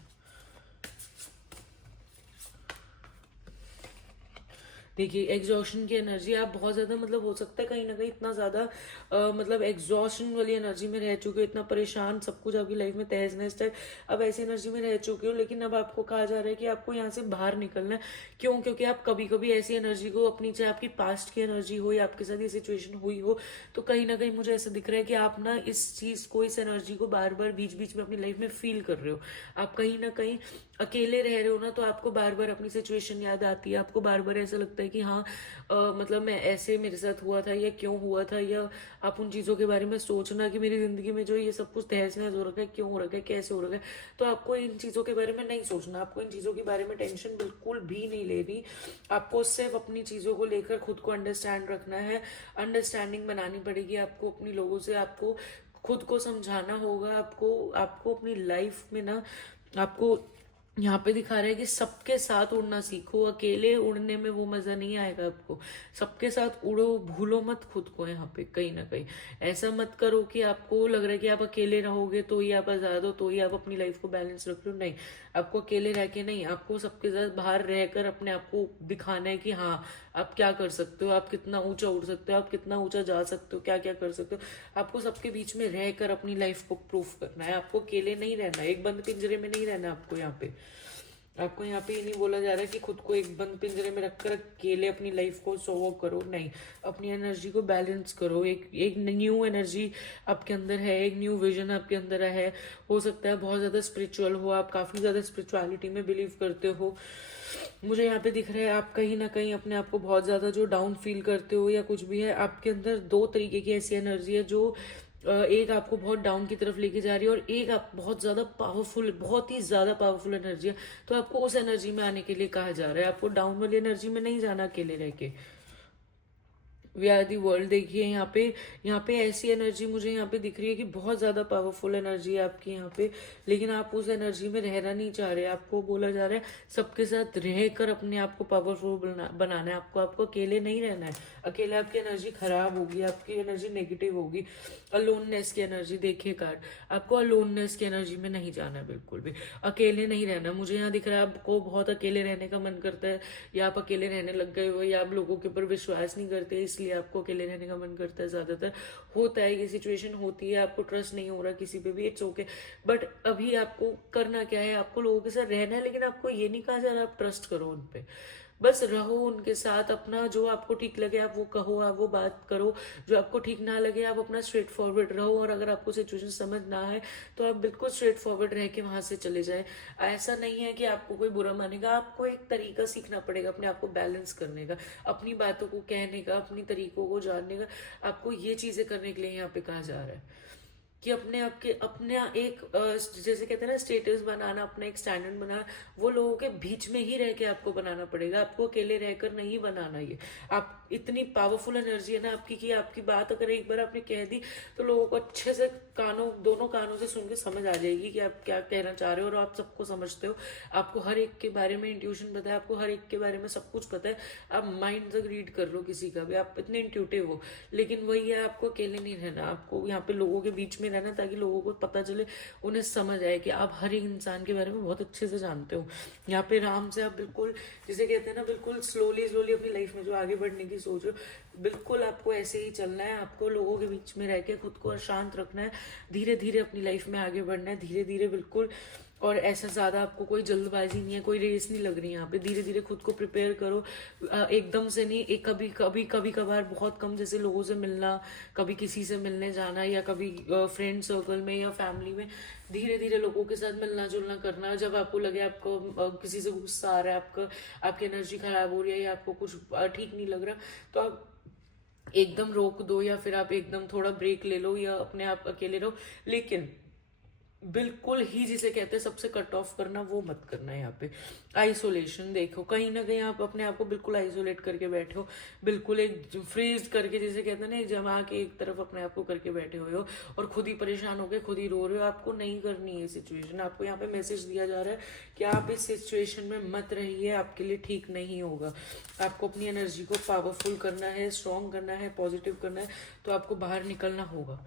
देखिए, एग्जॉशन की एनर्जी आप बहुत ज़्यादा, मतलब हो सकता है कहीं ना कहीं इतना ज़्यादा मतलब एग्जॉशन वाली एनर्जी में रह चुके हो, इतना परेशान, सब कुछ आपकी लाइफ में तहस नहस है, अब ऐसी एनर्जी में रह चुके हो। लेकिन अब आपको कहा जा रहा है कि आपको यहाँ से बाहर निकलना है। क्यों? क्योंकि आप कभी कभी ऐसी एनर्जी को अपनी, चाहे आपकी पास्ट की एनर्जी हो या आपके साथ ये सिचुएशन हुई हो, तो कहीं ना कहीं मुझे ऐसा दिख रहा है कि आप ना इस चीज़ को, इस एनर्जी को बार बार बीच बीच में अपनी लाइफ में फील कर रहे हो। आप कहीं ना कहीं अकेले रह रहे हो ना, तो आपको बार बार अपनी सिचुएशन याद आती है, आपको बार बार ऐसा लगता है कि हाँ मतलब मैं ऐसे, मेरे साथ हुआ था या क्यों हुआ था, या आप उन चीज़ों के बारे में सोचना कि मेरी ज़िंदगी में जो ये सब कुछ तहस नहस हो रखा है, क्यों हो रखा है, कैसे हो रखा है। तो आपको इन चीज़ों के बारे में नहीं सोचना, आपको इन चीज़ों के बारे में टेंशन बिल्कुल भी नहीं लेनी। आपको सिर्फ अपनी चीज़ों को लेकर खुद को अंडरस्टैंड रखना है, अंडरस्टैंडिंग बनानी पड़ेगी आपको अपनी लोगों से। आपको खुद को समझाना होगा, आपको आपको अपनी लाइफ में ना, आपको यहाँ पे दिखा रहा है कि सबके साथ उड़ना सीखो। अकेले उड़ने में वो मजा नहीं आएगा आपको, सबके साथ उड़ो, भूलो मत खुद को। यहाँ पे कहीं ना कहीं ऐसा मत करो कि आपको लग रहा है कि आप अकेले रहोगे तो ही आप आजाद हो, तो ही आप अपनी लाइफ को बैलेंस रख लो। नहीं, आपको अकेले रह के नहीं, आपको सबके साथ बाहर रहकर अपने आप को दिखाना है कि हाँ आप क्या कर सकते हो, आप कितना ऊंचा उड़ सकते हो, आप कितना ऊंचा जा सकते हो, क्या क्या कर सकते हो। आपको सबके बीच में रहकर अपनी लाइफ को प्रूफ करना है। आपको अकेले नहीं रहना, एक बंद पिंजरे में नहीं रहना। आपको यहाँ पे ये नहीं बोला जा रहा है कि खुद को एक बंद पिंजरे में रखकर अकेले अपनी लाइफ को सोवो करो। नहीं, अपनी एनर्जी को बैलेंस करो। एक न्यू एनर्जी आपके अंदर है, एक न्यू विजन आपके अंदर है। हो सकता है बहुत ज़्यादा स्पिरिचुअल हो, आप काफ़ी ज़्यादा स्पिरिचुअलिटी में बिलीव करते हो। मुझे यहाँ पे दिख रहा है आप कहीं ना कहीं अपने आप को बहुत ज़्यादा जो डाउन फील करते हो या कुछ भी है, आपके अंदर दो तरीके की ऐसी एनर्जी है जो एक आपको बहुत डाउन की तरफ लेके जा रही है, और एक आप बहुत ज़्यादा पावरफुल, बहुत ही ज़्यादा पावरफुल एनर्जी है। तो आपको उस एनर्जी में आने के लिए कहा जा रहा है। आपको डाउन वाली एनर्जी में नहीं जाना अकेले रह के। We are the world. देखिए यहाँ पे ऐसी एनर्जी मुझे यहाँ पे दिख रही है कि बहुत ज्यादा पावरफुल एनर्जी है आपकी यहाँ पे, लेकिन आप उस एनर्जी में रहना नहीं चाह रहे। आपको बोला जा रहा है सबके साथ रहकर अपने आप को पावरफुल बनाना है आपको। आपको अकेले नहीं रहना है, अकेले आपकी एनर्जी खराब होगी, आपकी एनर्जी नेगेटिव होगी। अलोननेस की एनर्जी देखिए कार्ड, आपको अलोननेस की एनर्जी में नहीं जाना है, बिल्कुल भी अकेले नहीं रहना। मुझे यहाँ दिख रहा है आपको बहुत अकेले रहने का मन करता है, या आप अकेले रहने लग गए हो, या आप लोगों के ऊपर विश्वास नहीं करते इसलिए आपको अकेले रहने का मन करता है। ज्यादातर होता है, ये सिचुएशन होती है, आपको ट्रस्ट नहीं हो रहा किसी पे भी, इट्स ओके। बट अभी आपको करना क्या है, आपको लोगों के साथ रहना है, लेकिन आपको ये नहीं कहा जा रहा आप ट्रस्ट करो उन पे, बस रहो उनके साथ। अपना जो आपको ठीक लगे आप वो कहो, आप वो बात करो। जो आपको ठीक ना लगे आप अपना स्ट्रेट फॉरवर्ड रहो, और अगर आपको सिचुएशन समझ ना आए तो आप बिल्कुल स्ट्रेट फॉरवर्ड रह के वहां से चले जाए। ऐसा नहीं है कि आपको कोई बुरा मानेगा, आपको एक तरीका सीखना पड़ेगा अपने आप को बैलेंस करने का, अपनी बातों को कहने का, अपनी तरीकों को जानने का। आपको ये चीजें करने के लिए यहाँ पे कहा जा रहा है कि अपने आप के अपने एक जैसे कहते हैं ना स्टेटस बनाना, अपना एक स्टैंडर्ड बनाना, वो लोगों के बीच में ही रह के आपको बनाना पड़ेगा। आपको अकेले रहकर नहीं बनाना। ये आप इतनी पावरफुल एनर्जी है ना आपकी कि आपकी बात अगर एक बार आपने कह दी तो लोगों को अच्छे से दोनों कानों से सुन के समझ आ जाएगी कि आप क्या कहना चाह रहे हो, और आप सबको समझते हो। आपको हर एक के बारे में इंट्यूशन पता है, आपको हर एक के बारे में सब कुछ पता है। आप माइंड तक रीड कर लो किसी का भी, आप इतने इंट्यूटिव हो। लेकिन वही है, आपको अकेले नहीं रहना, आपको यहाँ पे लोगों के बीच में रहना, ताकि लोगों को पता चले, उन्हें समझ आए कि आप हर एक इंसान के बारे में बहुत अच्छे से जानते हो। यहाँ पे आराम से आप बिल्कुल जिसे कहते हैं ना बिल्कुल स्लोली स्लोली अपनी लाइफ में जो आगे बढ़ने की सोच रहे हो, बिल्कुल आपको ऐसे ही चलना है। आपको लोगों के बीच में रह के खुद को शांत रखना है, धीरे धीरे अपनी लाइफ में आगे बढ़ना है, धीरे धीरे बिल्कुल। और ऐसा ज्यादा आपको कोई जल्दबाजी नहीं है, कोई रेस नहीं लग रही है यहाँ पे। धीरे धीरे खुद को प्रिपेयर करो, एकदम से नहीं। एक कभी कभार बहुत कम जैसे लोगों से मिलना, कभी किसी से मिलने जाना, या कभी फ्रेंड सर्कल में या फैमिली में धीरे धीरे लोगों के साथ मिलना जुलना करना। जब आपको लगे आपको किसी से गुस्सा आ रहा है, आपकी एनर्जी खराब हो रही है, या आपको कुछ ठीक नहीं लग रहा, तो आप एकदम रोक दो, या फिर आप एकदम थोड़ा ब्रेक ले लो, या अपने आप अकेले रहो। लेकिन बिल्कुल ही जिसे कहते हैं सबसे कट ऑफ करना, वो मत करना है यहाँ पे। आइसोलेशन देखो, कहीं ना कहीं आप अपने आप को बिल्कुल आइसोलेट करके बैठे हो, बिल्कुल एक फ्रीज करके जिसे कहते हैं ना, एक जमा के एक तरफ अपने आप को करके बैठे हुए हो, और खुद ही परेशान हो गए, खुद ही रो रहे हो। आपको नहीं करनी है सिचुएशन। आपको यहाँ पे मैसेज दिया जा रहा है कि आप इस सिचुएशन में मत रहिए, आपके लिए ठीक नहीं होगा। आपको अपनी एनर्जी को पावरफुल करना है, स्ट्रॉन्ग करना है, पॉजिटिव करना है, तो आपको बाहर निकलना होगा।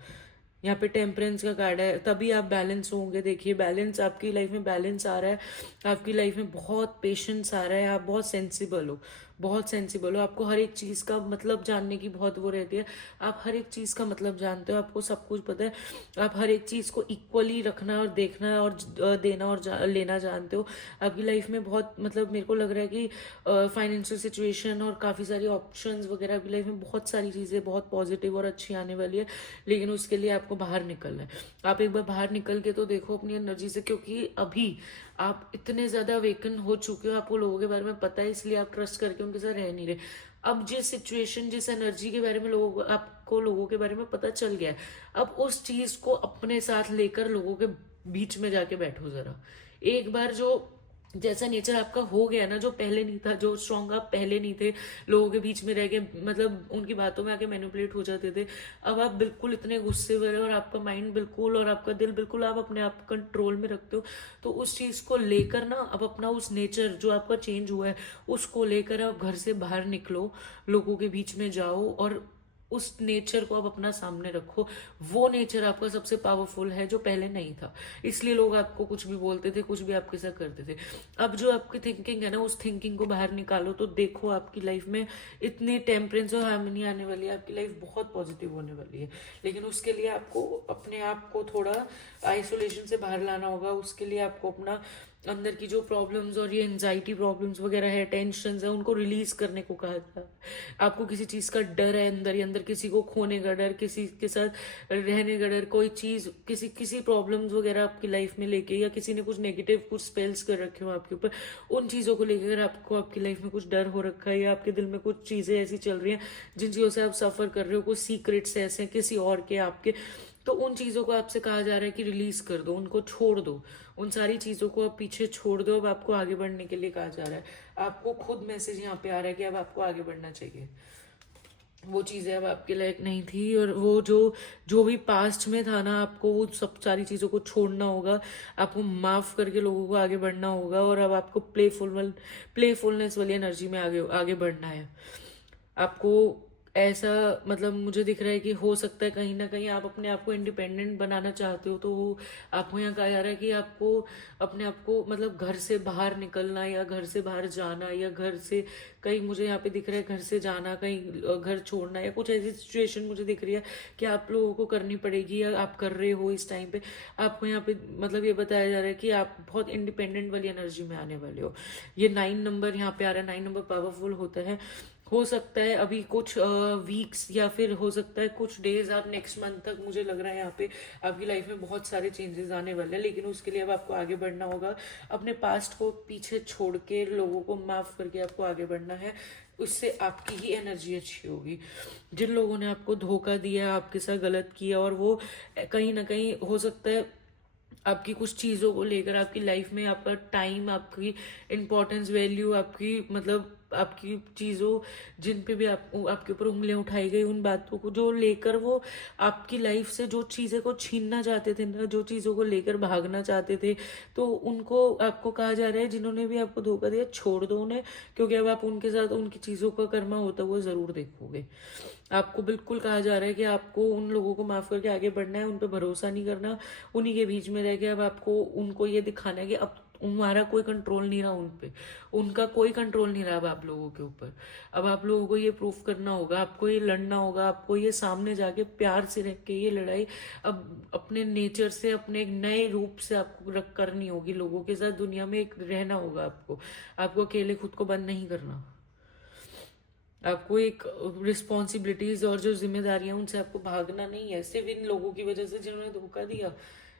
यहाँ पे टेम्परेंस का कार्ड है, तभी आप बैलेंस होंगे। देखिए बैलेंस, आपकी लाइफ में बैलेंस आ रहा है, आपकी लाइफ में बहुत पेशेंस आ रहा है, आप बहुत सेंसिबल हो, बहुत सेंसिबल हो। आपको हर एक चीज का मतलब जानने की बहुत वो रहती है, आप हर एक चीज का मतलब जानते हो, आपको सब कुछ पता है। आप हर एक चीज को इक्वली रखना और देखना और देना और लेना जानते हो। आपकी लाइफ में बहुत मतलब मेरे को लग रहा है कि फाइनेंशियल सिचुएशन और काफी सारी ऑप्शंस वगैरह आपकी लाइफ में बहुत सारी चीजें बहुत पॉजिटिव और अच्छी आने वाली है। लेकिन उसके लिए आपको बाहर निकलना है। आप एक बार बाहर निकल के तो देखो अपनी एनर्जी से, क्योंकि अभी आप इतने ज्यादा अवेकन हो चुके हो, आपको लोगों के बारे में पता है, इसलिए आप ट्रस्ट करके उनके साथ रह नहीं रहे। अब जिस सिचुएशन जिस एनर्जी के बारे में आपको लोगों के बारे में पता चल गया है, अब उस चीज को अपने साथ लेकर लोगों के बीच में जाके बैठो जरा। एक बार जो जैसा नेचर आपका हो गया ना, जो पहले नहीं था, जो स्ट्रॉन्ग आप पहले नहीं थे, लोगों के बीच में रह के मतलब उनकी बातों में आके मैनिपुलेट हो जाते थे, अब आप बिल्कुल इतने गुस्से में और आपका माइंड बिल्कुल और आपका दिल बिल्कुल आप अपने आप कंट्रोल में रखते हो। तो उस चीज को लेकर ना, अब अपना उस नेचर जो आपका चेंज हुआ है उसको लेकर आप घर से बाहर निकलो, लोगों के बीच में जाओ, और उस नेचर को आप अपना सामने रखो। वो नेचर आपका सबसे पावरफुल है जो पहले नहीं था, इसलिए लोग आपको कुछ भी बोलते थे, कुछ भी आपके साथ करते थे। अब जो आपकी थिंकिंग है ना, उस थिंकिंग को बाहर निकालो, तो देखो आपकी लाइफ में इतनी टेम्परेंस और हार्मनी आने वाली है, आपकी लाइफ बहुत पॉजिटिव होने वाली है। लेकिन उसके लिए आपको अपने आप को थोड़ा आइसोलेशन से बाहर लाना होगा। उसके लिए आपको अपना अंदर की जो प्रॉब्लम्स और ये एंजाइटी प्रॉब्लम्स वगैरह है, टेंशन है, उनको रिलीज करने को कहा था। आपको किसी चीज का डर है अंदर ही अंदर, किसी को खोने का डर, किसी के साथ रहने का डर, कोई चीज किसी प्रॉब्लम्स वगैरह आपकी लाइफ में लेके, या किसी ने कुछ नेगेटिव कुछ स्पेल्स कर रखे हो आपके ऊपर, उन चीजों को लेकर आपको आपकी लाइफ में कुछ डर हो रखा है, या आपके दिल में कुछ चीजें ऐसी चल रही हैं जिन चीजों से आप सफर कर रहे हो, कुछ सीक्रेट्स ऐसे हैं किसी और के आपके, तो उन चीजों को आपसे कहा जा रहा है कि रिलीज कर दो, उनको छोड़ दो, उन सारी चीजों को आप पीछे छोड़ दो। अब आपको आगे बढ़ने के लिए कहा जा रहा है, आपको खुद मैसेज यहाँ पे आ रहा है कि अब आपको आगे बढ़ना चाहिए। वो चीज़ें अब आपके लायक नहीं थी, और वो जो जो भी पास्ट में था ना, आपको वो सब सारी चीज़ों को छोड़ना होगा। आपको माफ़ करके लोगों को आगे बढ़ना होगा, और अब आपको प्लेफुलनेस वाली एनर्जी में आगे आगे बढ़ना है। आपको ऐसा, मतलब मुझे दिख रहा है कि हो सकता है कहीं ना कहीं आप अपने आप को इंडिपेंडेंट बनाना चाहते हो, तो वो आपको यहाँ कहा जा रहा है कि आपको अपने आप को, मतलब घर से बाहर निकलना, या घर से बाहर जाना, या घर से कहीं, मुझे यहाँ पे दिख रहा है घर से जाना, कहीं घर छोड़ना, या कुछ ऐसी सिचुएशन मुझे दिख रही है कि आप लोगों को करनी पड़ेगी, या आप कर रहे हो इस टाइम पे। आपको यहाँ पे मतलब ये बताया जा रहा है कि आप बहुत इंडिपेंडेंट वाली एनर्जी में आने वाले हो। ये 9 नंबर यहाँ पे आ रहा है, 9 नंबर पावरफुल होता है। हो सकता है अभी कुछ वीक्स, या फिर हो सकता है कुछ डेज, आप नेक्स्ट मंथ तक, मुझे लग रहा है यहाँ पे आपकी लाइफ में बहुत सारे चेंजेस आने वाले हैं, लेकिन उसके लिए अब आपको आगे बढ़ना होगा। अपने पास्ट को पीछे छोड़ के, लोगों को माफ करके आपको आगे बढ़ना है। उससे आपकी ही एनर्जी अच्छी होगी। जिन लोगों ने आपको धोखा दिया, आपके साथ गलत किया, और वो कहीं ना कहीं हो सकता है आपकी कुछ चीज़ों को लेकर, आपकी लाइफ में आपका टाइम, आपकी इम्पोर्टेंस, वैल्यू, आपकी मतलब आपकी चीज़ों, जिन पे भी आपके ऊपर उंगलियां उठाई गई, उन बातों को जो लेकर वो आपकी लाइफ से जो चीज़ें को छीनना चाहते थे ना, जो चीज़ों को लेकर भागना चाहते थे, तो उनको आपको कहा जा रहा है, जिन्होंने भी आपको धोखा दिया, छोड़ दो उन्हें, क्योंकि अब आप उनके साथ उनकी चीज़ों का कर्मा होता वो ज़रूर देखोगे। आपको बिल्कुल कहा जा रहा है कि आपको उन लोगों को माफ करके आगे बढ़ना है, उन पर भरोसा नहीं करना, उन्हीं के बीच में रह के अब आपको उनको ये दिखाना है कि अब तुम्हारा कोई कंट्रोल नहीं रहा उन पे, उनका कोई कंट्रोल नहीं रहा अब आप लोगों के ऊपर। अब आप लोगों को ये प्रूफ करना होगा, आपको ये लड़ना होगा, आपको ये सामने जाके प्यार से रह के ये लड़ाई अब अपने नेचर से, अपने एक नए रूप से आपको रख करनी होगी। लोगों के साथ दुनिया में एक रहना होगा आपको अकेले खुद को बंद नहीं करना। आपको एक रिस्पॉन्सिबिलिटीज और जो जिम्मेदारियां, उनसे आपको भागना नहीं है, सिर्फ इन लोगों की वजह से जिन्होंने धोखा दिया।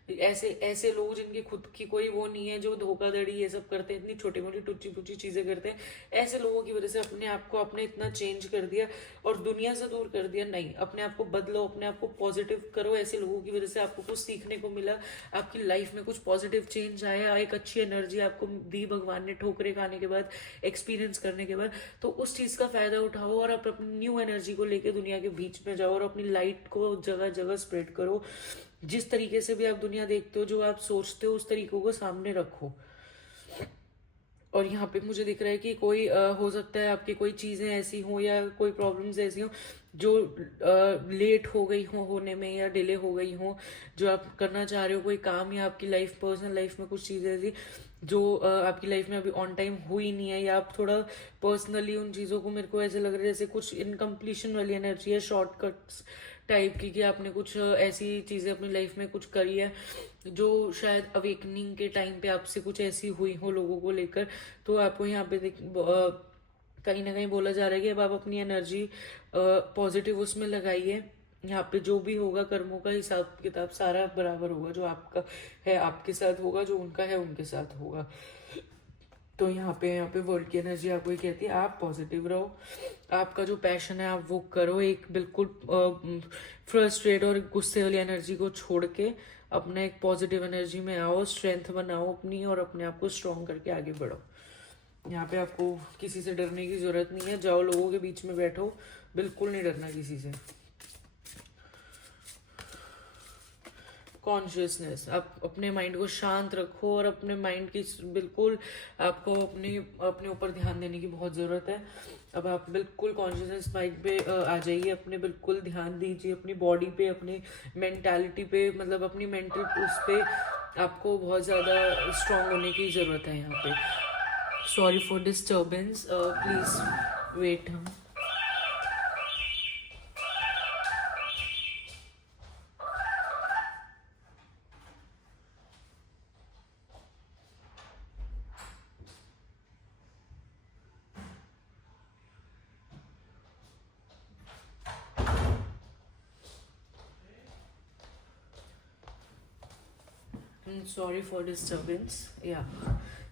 ऐसे ऐसे लोग जिनकी खुद की कोई वो नहीं है, जो धोखाधड़ी ये सब करते हैं, इतनी छोटी मोटी टुच्ची पुच्ची चीजें करते हैं, ऐसे लोगों की वजह से अपने आप को आपने इतना चेंज कर दिया और दुनिया से दूर कर दिया। नहीं, अपने आप को बदलो, अपने आप को पॉजिटिव करो। ऐसे लोगों की वजह से आपको कुछ सीखने को मिला, आपकी लाइफ में कुछ पॉजिटिव चेंज आया, एक अच्छी एनर्जी आपको दी भगवान ने, ठोकरे खाने के बाद, एक्सपीरियंस करने के बाद। तो उस चीज का फायदा उठाओ और आप अपनी न्यू एनर्जी को लेकर दुनिया के बीच में जाओ, और अपनी लाइट को जगह जगह स्प्रेड करो। जिस तरीके से भी आप दुनिया देखते हो, जो आप सोचते हो, उस तरीकों को सामने रखो। और यहाँ पे मुझे दिख रहा है कि कोई हो सकता है आपकी कोई चीजें ऐसी हो, या कोई प्रॉब्लम्स ऐसी हो जो लेट हो गई हो होने में, या डिले हो गई हो, जो आप करना चाह रहे हो कोई काम, या आपकी लाइफ, पर्सनल लाइफ में कुछ चीजें ऐसी जो आपकी लाइफ में अभी ऑन टाइम हुई नहीं है, या आप थोड़ा पर्सनली उन चीज़ों को, मेरे को ऐसे लग रहा है जैसे कुछ इनकम्प्लीशन वाली एनर्जी है, शॉर्टकट्स टाइप की, कि आपने कुछ ऐसी चीज़ें अपनी लाइफ में कुछ करी है जो शायद अवेकनिंग के टाइम पे आपसे कुछ ऐसी हुई हो लोगों को लेकर। तो आपको यहाँ पे कहीं ना कहीं बोला जा रहा है कि अब आप अपनी एनर्जी पॉजिटिव उसमें लगाइए। यहाँ पे जो भी होगा, कर्मों का हिसाब किताब सारा बराबर होगा, जो आपका है आपके साथ होगा, जो उनका है उनके साथ होगा। तो यहाँ पे वर्ल्ड की एनर्जी आपको ये कहती है, आप पॉजिटिव रहो, आपका जो पैशन है आप वो करो, एक बिल्कुल फ्रस्ट्रेट और गुस्से वाली एनर्जी को छोड़ के अपना एक पॉजिटिव एनर्जी में आओ, स्ट्रेंथ बनाओ अपनी, और अपने आप को स्ट्रॉन्ग करके आगे बढ़ो। यहाँ पे आपको किसी से डरने की जरूरत नहीं है, जाओ लोगों के बीच में बैठो, बिल्कुल नहीं डरना किसी से। कॉन्शियसनेस, आप अपने माइंड को शांत रखो, और अपने माइंड की बिल्कुल आपको अपने ऊपर ध्यान देने की बहुत ज़रूरत है। अब आप बिल्कुल कॉन्शियसनेस माइंड पे आ जाइए, अपने बिल्कुल ध्यान दीजिए अपनी बॉडी पे, अपनी मेंटालिटी पे, मतलब अपनी मेंटल उस पे आपको बहुत ज़्यादा स्ट्रांग होने की ज़रूरत है यहाँ पे। Sorry for disturbance, please wait. हम सॉरी फॉर डिस्टर्बेंस, या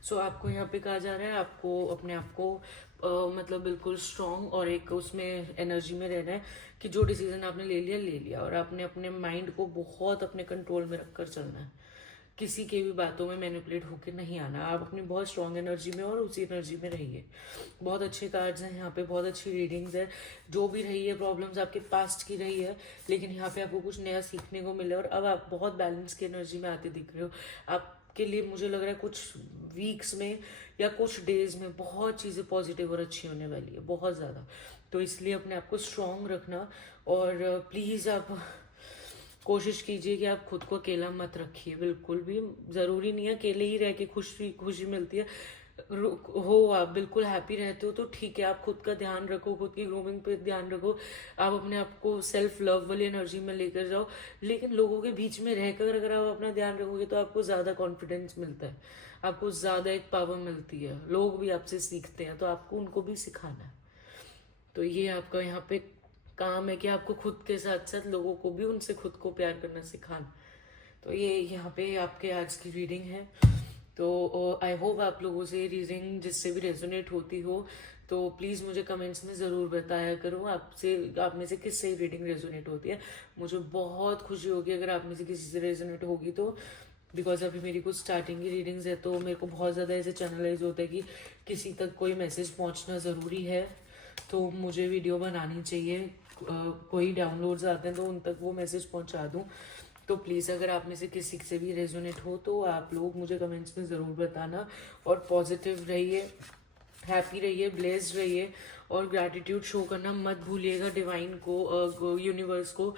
सो आपको यहाँ पे कहा जा रहा है, आपको अपने आप को मतलब बिल्कुल स्ट्रॉन्ग और एक उसमें एनर्जी में रहना है कि जो डिसीजन आपने ले लिया, और आपने अपने माइंड को बहुत अपने कंट्रोल में रखकर चलना है। किसी के भी बातों में मैनिपुलेट होकर नहीं आना। आप अपनी बहुत स्ट्रांग एनर्जी में और उसी एनर्जी में रहिए। बहुत अच्छे कार्ड्स हैं यहाँ पे, बहुत अच्छी रीडिंग्स है। जो भी रही है प्रॉब्लम्स आपके पास्ट की रही है, लेकिन यहाँ पे आपको कुछ नया सीखने को मिला और अब आप बहुत बैलेंस की एनर्जी में आते दिख रहे हो। आपके लिए मुझे लग रहा है कुछ वीक्स में या कुछ डेज में बहुत चीज़ें पॉजिटिव और अच्छी होने वाली है, बहुत ज़्यादा। तो इसलिए अपने आप को स्ट्रांग रखना और प्लीज़ आप कोशिश कीजिए कि आप खुद को अकेला मत रखिए। बिल्कुल भी ज़रूरी नहीं है अकेले ही रह के खुशी खुशी मिलती है। हो आप बिल्कुल हैप्पी रहते हो तो ठीक है, आप खुद का ध्यान रखो, खुद की ग्रूमिंग पे ध्यान रखो, आप अपने आप को सेल्फ लव वाली एनर्जी में लेकर जाओ। लेकिन लोगों के बीच में रहकर अगर आप अपना ध्यान रखोगे तो आपको ज़्यादा कॉन्फिडेंस मिलता है, आपको ज़्यादा एक पावर मिलती है, लोग भी आपसे सीखते हैं, तो आपको उनको भी सिखाना है। तो ये आपका यहाँ पे काम है कि आपको खुद के साथ साथ लोगों को भी उनसे खुद को प्यार करना सिखाना। तो ये यहाँ पे आपके आज की रीडिंग है। तो आई होप आप लोगों से रीडिंग जिससे भी रेजोनेट होती हो तो प्लीज़ मुझे कमेंट्स में ज़रूर बताया करो आपसे, आप में से किससे रीडिंग रेजोनेट होती है। मुझे बहुत खुशी होगी अगर आप में से किसी से रेजोनेट होगी तो, बिकॉज अभी मेरी कुछ स्टार्टिंग की रीडिंग्स है तो मेरे को बहुत ज़्यादा ऐसे चैनलाइज होता है कि किसी तक कोई मैसेज पहुँचना ज़रूरी है, तो मुझे वीडियो बनानी चाहिए। कोई डाउनलोड्स आते हैं तो उन तक वो मैसेज पहुंचा दूं। तो प्लीज़ अगर आप में से किसी से भी रेजोनेट हो तो आप लोग मुझे कमेंट्स में ज़रूर बताना। और पॉजिटिव रहिए, हैप्पी रहिए, ब्लेस्ड रहिए और ग्रैटिट्यूड शो करना मत भूलिएगा डिवाइन को, यूनिवर्स को।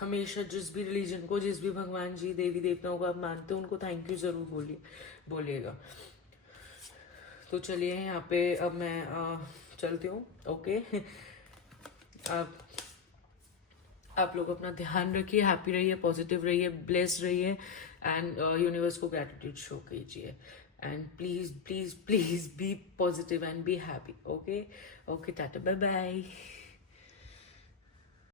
हमेशा जिस भी रिलीजन को, जिस भी भगवान जी देवी देवताओं को आप मानते हो उनको थैंक यू ज़रूर बोलिएगा। तो चलिए यहाँ पे अब मैं चलती हूँ। ओके आप लोग अपना ध्यान रखिए, हैप्पी रहिए, पॉजिटिव रहिए, ब्लेस्ड रहिए एंड यूनिवर्स को ग्रैटिट्यूड शो कीजिए and please please please be positive and be happy. Okay tata, bye bye.